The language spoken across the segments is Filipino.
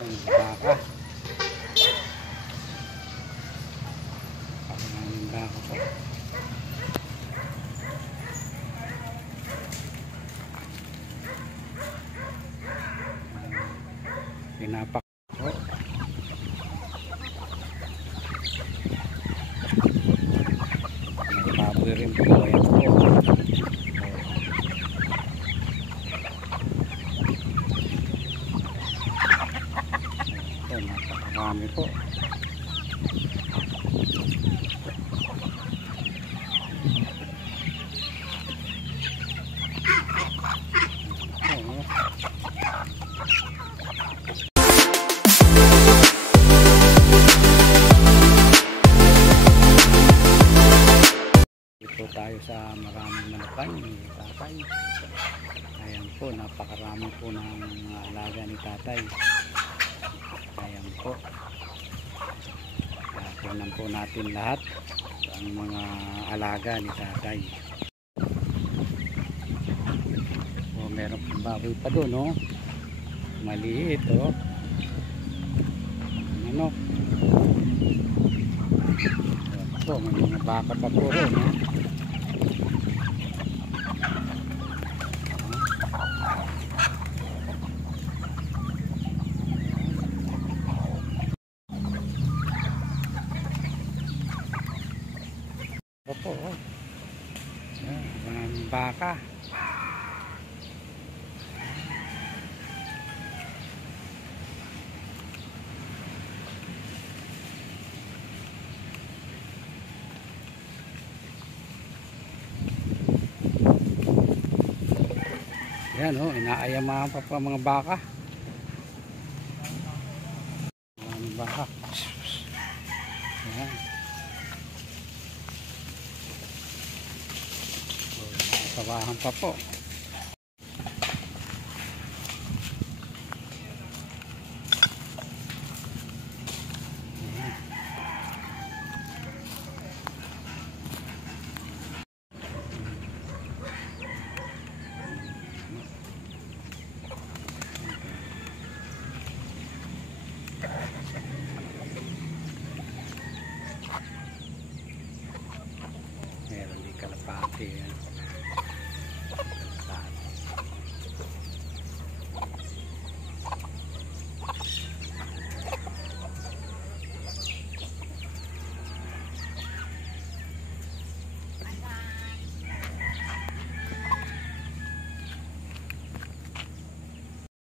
Ang baka. Ang baka po. Pinapak po. Nagbaboy rin po. Ayan po. Napakarami po. Dito tayo sa maraming manakay ni tatay. Ayan po, napakarami po ng alaga ni tatay. Ayan po. Tingnan po natin lahat ang mga alaga ni tatay. O, meron pong baboy pa doon, no? Maliit, oh. Ano? So, may mga baka pa po rin, no? Opo, oh. Maraming baka. Yan, oh, inaayamahan pa mga baka. Maraming baka. Yan. Sabahan pa po. Meron din kalapati yan.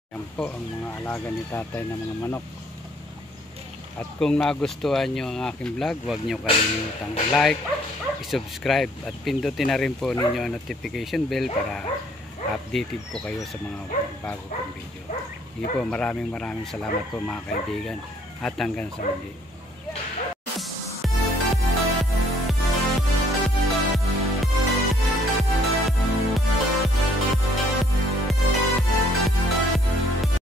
Yan po ang mga alaga ni tatay ng mga manok. At kung nagustuhan nyo ang aking vlog, huwag nyo kalimutang like, i-subscribe at pindutin na rin po ninyo ang notification bell para updated po kayo sa mga bago kong video. Sige po, maraming salamat po mga kaibigan at hanggang sa muli.